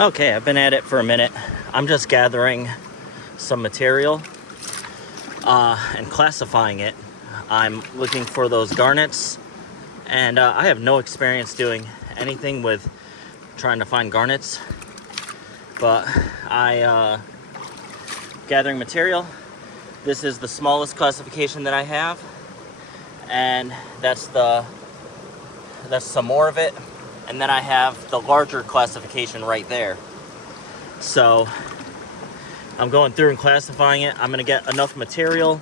Okay, I've been at it for a minute. I'm just gathering some material and classifying it. I'm looking for those garnets, and I have no experience doing anything with trying to find garnets, but gathering material. This is the smallest classification that I have, and that's some more of it. And then I have the larger classification right there. So I'm going through and classifying it. I'm gonna get enough material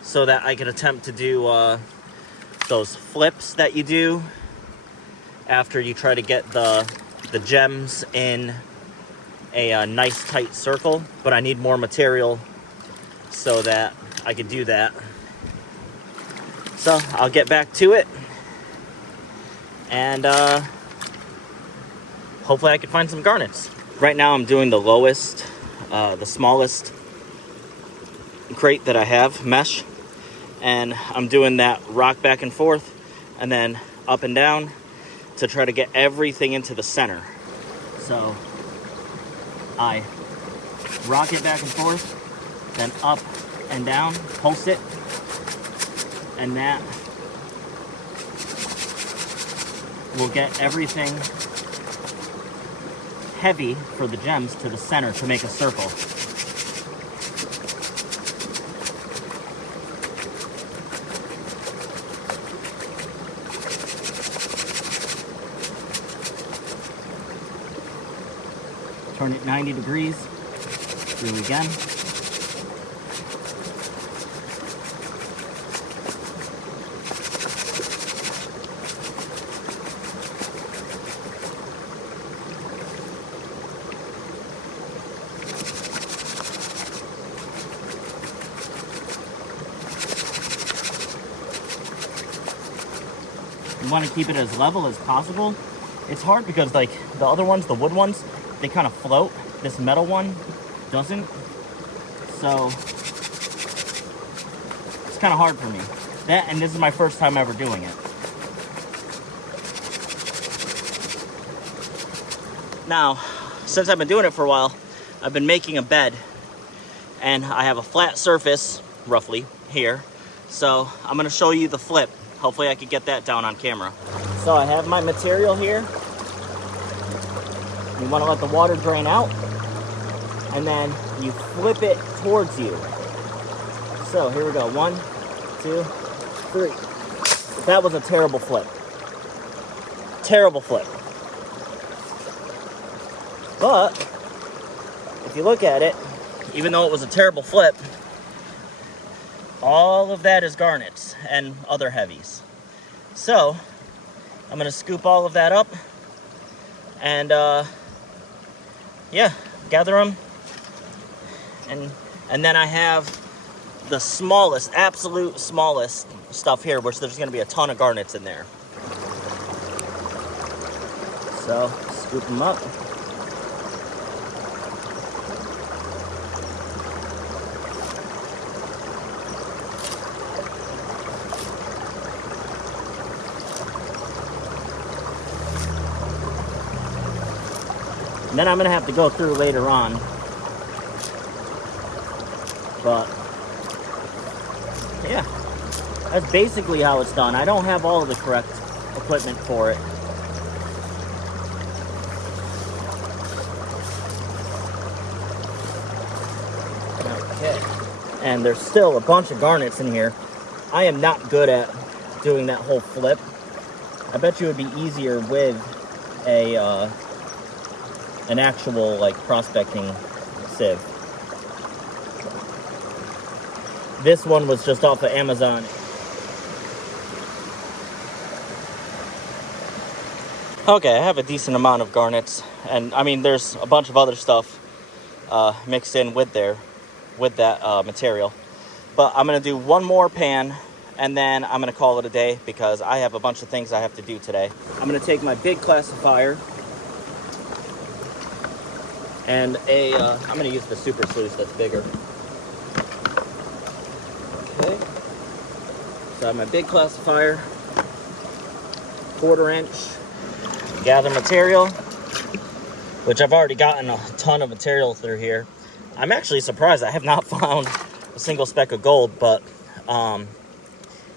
so that I can attempt to do those flips that you do after you try to get the gems in a nice tight circle. But I need more material so that I can do that. So I'll get back to it, and hopefully I can find some garnets. Right now I'm doing the lowest, the smallest crate that I have, mesh. And I'm doing that rock back and forth and then up and down to try to get everything into the center. So I rock it back and forth, then up and down, pulse it, and that will get everything heavy for the gems to the center to make a circle. Turn it 90 degrees, do it again. You want to keep it as level as possible. It's hard because like the other ones, the wood ones, they kind of float. This metal one doesn't. So it's kind of hard for me. That, and this is my first time ever doing it. Now, since I've been doing it for a while, I've been making a bed, and I have a flat surface roughly here. So I'm going to show you the flip. Hopefully I could get that down on camera. So I have my material here. You want to let the water drain out, and then you flip it towards you. So here we go, 1, 2, 3. That was a terrible flip. Terrible flip. But if you look at it, even though it was a terrible flip, all of that is garnets and other heavies. So I'm gonna scoop all of that up and yeah, gather them. And then I have the smallest, absolute smallest stuff here, which there's gonna be a ton of garnets in there. So scoop them up. Then I'm gonna have to go through later on, but yeah, that's basically how it's done. I don't have all of the correct equipment for it. Okay, and there's still a bunch of garnets in here. I am not good at doing that whole flip. I bet you it would be easier with an actual like prospecting sieve. This one was just off of Amazon. Okay, I have a decent amount of garnets, and I mean there's a bunch of other stuff mixed in with that material. But I'm gonna do one more pan, and then I'm gonna call it a day because I have a bunch of things I have to do today. I'm gonna take my big classifier, and I'm gonna use the super sluice that's bigger. Okay, so I have my big classifier, 1/4 inch, gather material, which I've already gotten a ton of material through here. I'm actually surprised I have not found a single speck of gold, but I'm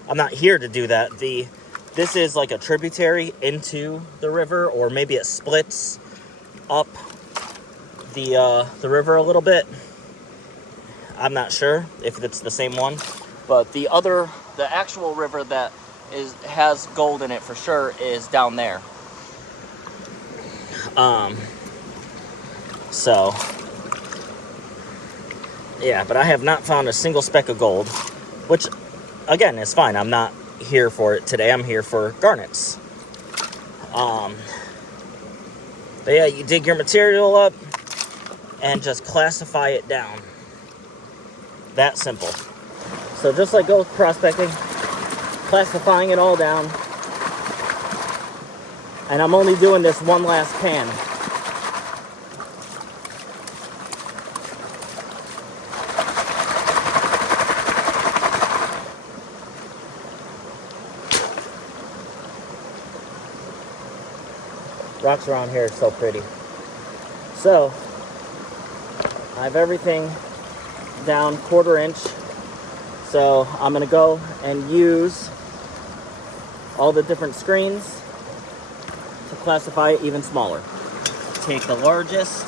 not here to do that. This is like a tributary into the river, or maybe it splits up the river a little bit. I'm not sure if it's the same one, but the actual river that has gold in it for sure is down there. So yeah, but I have not found a single speck of gold, which again is fine. I'm not here for it today. I'm here for garnets. But yeah, you dig your material up and just classify it down. That simple. So just like gold prospecting, classifying it all down. And I'm only doing this one last pan. Rocks around here are so pretty. So, I have everything down 1/4 inch. So, I'm going to go and use all the different screens to classify it even smaller. Take the largest.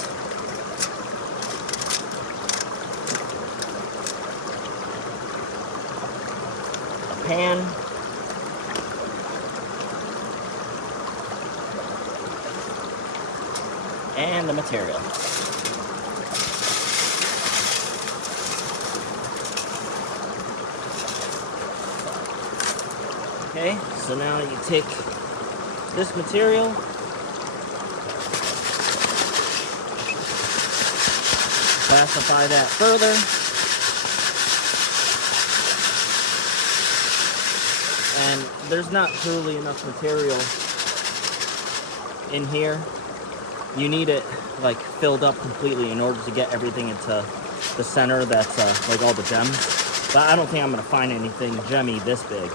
A pan. And the material. Okay, so now you take this material, classify that further, and there's not truly enough material in here. You need it like filled up completely in order to get everything into the center that's like all the gems. But I don't think I'm gonna find anything gemmy this big.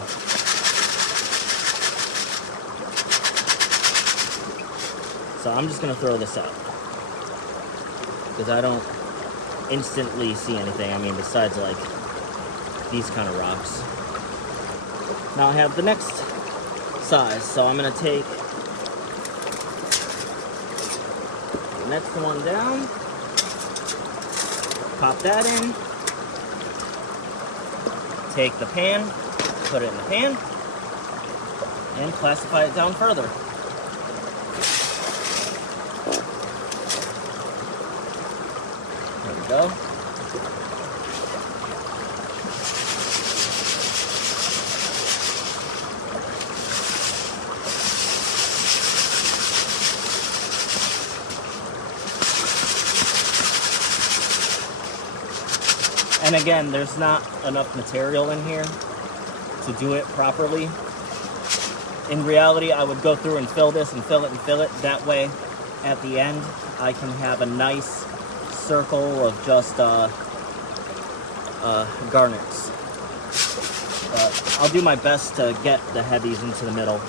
So I'm just gonna throw this out because I don't instantly see anything. I mean, besides like these kind of rocks. Now I have the next size, so I'm gonna take next one down, pop that in, take the pan, put it in the pan, and classify it down further. There we go. And again, there's not enough material in here to do it properly. In reality, I would go through and fill this and fill it and fill it. That way, at the end, I can have a nice circle of just garnets. But I'll do my best to get the heavies into the middle.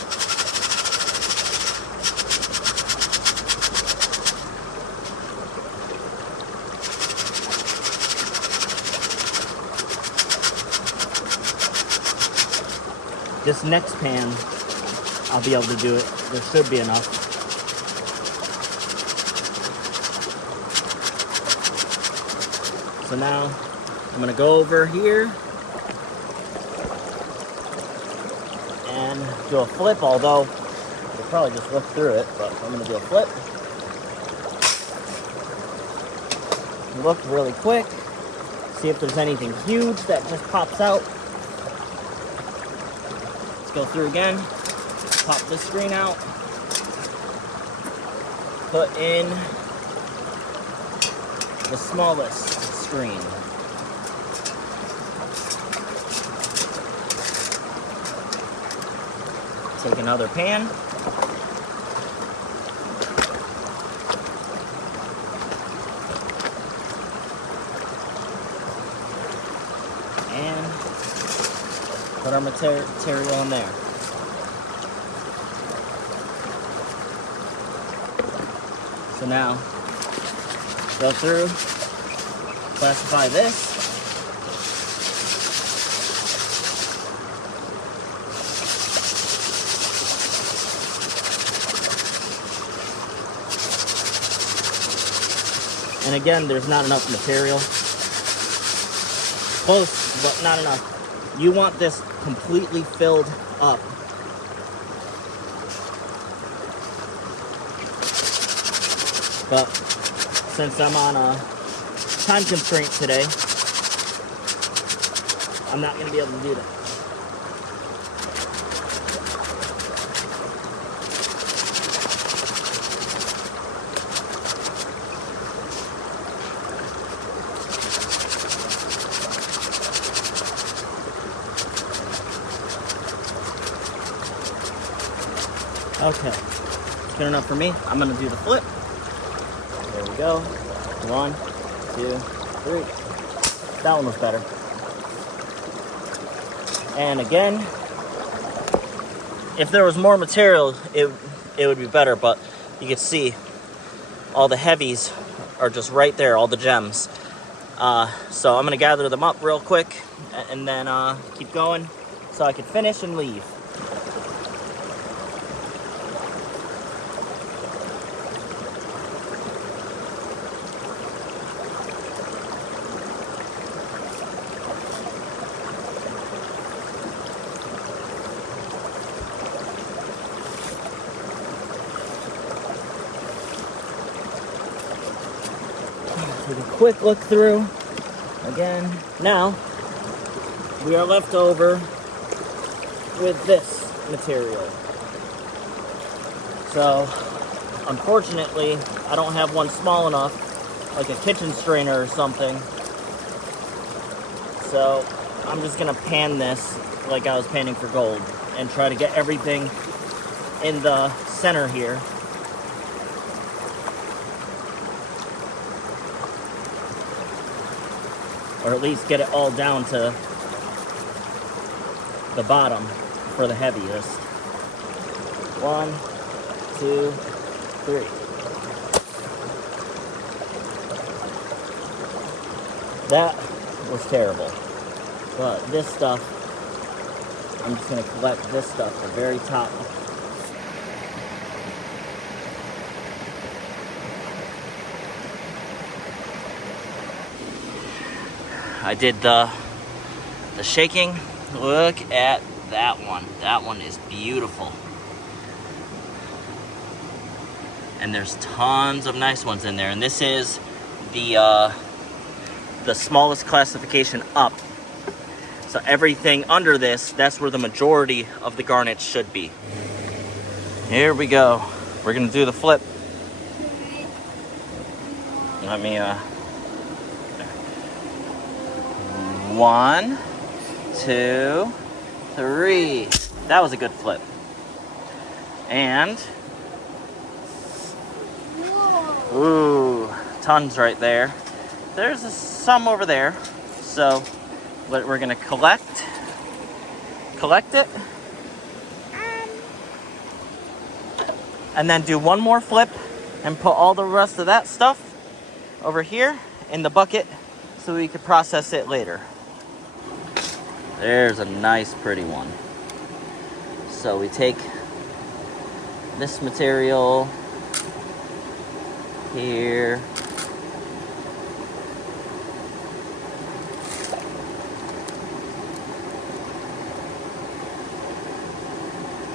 This next pan, I'll be able to do it. There should be enough. So now, I'm gonna go over here and do a flip, although you'll probably just look through it, but I'm gonna do a flip. Look really quick, see if there's anything huge that just pops out. Go through again, pop this screen out, put in the smallest screen. Take another pan, and put our material in there. So now, go through, classify this. And again, there's not enough material. Close, but not enough. You want this completely filled up. But since I'm on a time constraint today, I'm not going to be able to do that. Okay, it's good enough for me. I'm going to do the flip. There we go. 1, 2, 3. That one was better. And again, if there was more material, it would be better, but you can see all the heavies are just right there, all the gems. So I'm going to gather them up real quick and then keep going so I can finish and leave. Take a quick look through again. Now we are left over with this material. So unfortunately I don't have one small enough, like a kitchen strainer or something. So I'm just gonna pan this like I was panning for gold and try to get everything in the center here. Or at least get it all down to the bottom for the heaviest. 1, 2, 3. That was terrible. But this stuff, I'm just going to collect this stuff, the very top. I did the shaking. Look at that one. That one is beautiful. And there's tons of nice ones in there. And this is the smallest classification up. So everything under this, that's where the majority of the garnets should be. Here we go. We're gonna do the flip. Let me 1, 2, 3. That was a good flip. And ooh, tons right there. There's some over there. So we're gonna collect it, and then do one more flip and put all the rest of that stuff over here in the bucket so we could process it later. There's a nice pretty one. So we take this material here.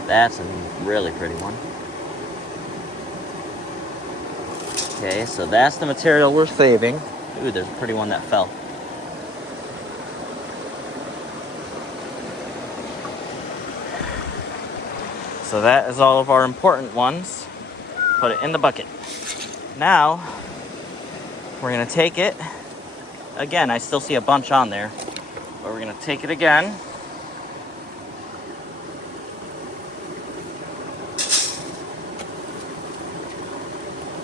That's a really pretty one. Okay, so that's the material we're saving. Ooh, there's a pretty one that fell. So that is all of our important ones. Put it in the bucket. Now, we're gonna take it. Again, I still see a bunch on there, but we're gonna take it again.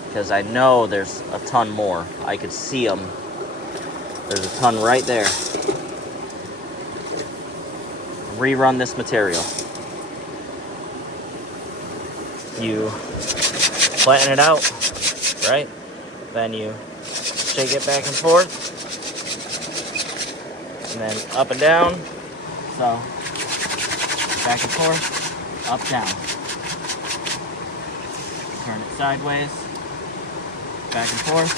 Because I know there's a ton more. I could see them. There's a ton right there. Rerun this material. You flatten it out, right? Then you shake it back and forth, and then up and down. So back and forth, up, down. Turn it sideways, back and forth,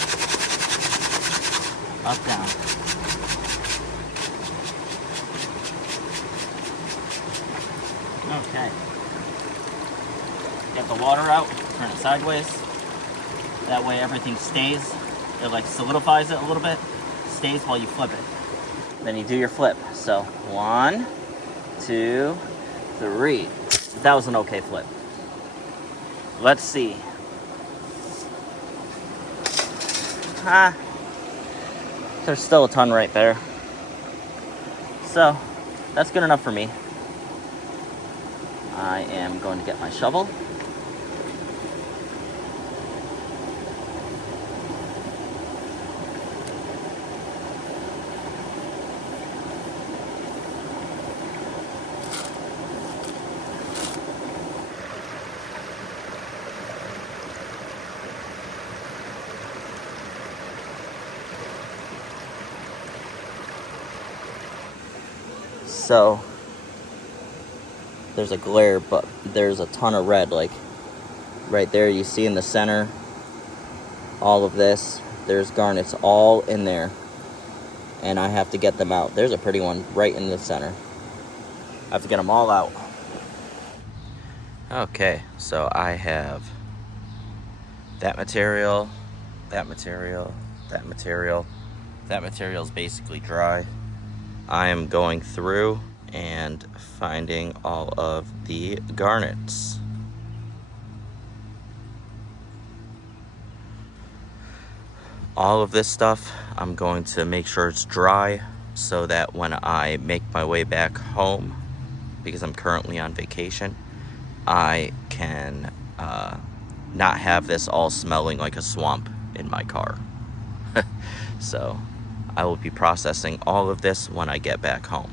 up, down. Okay. Get the water out, turn it sideways. That way everything stays. It like solidifies it a little bit. Stays while you flip it. Then you do your flip. So 1, 2, 3. That was an okay flip. Let's see. There's still a ton right there. So that's good enough for me. I am going to get my shovel. So there's a glare, but there's a ton of red, like right there. You see in the center, all of this, there's garnets all in there, and I have to get them out. There's a pretty one right in the center. I have to get them all out. Okay, so I have that material, that material, that material. That material is basically dry. I am going through and finding all of the garnets. All of this stuff, I'm going to make sure it's dry so that when I make my way back home, because I'm currently on vacation, I can not have this all smelling like a swamp in my car. So I will be processing all of this when I get back home.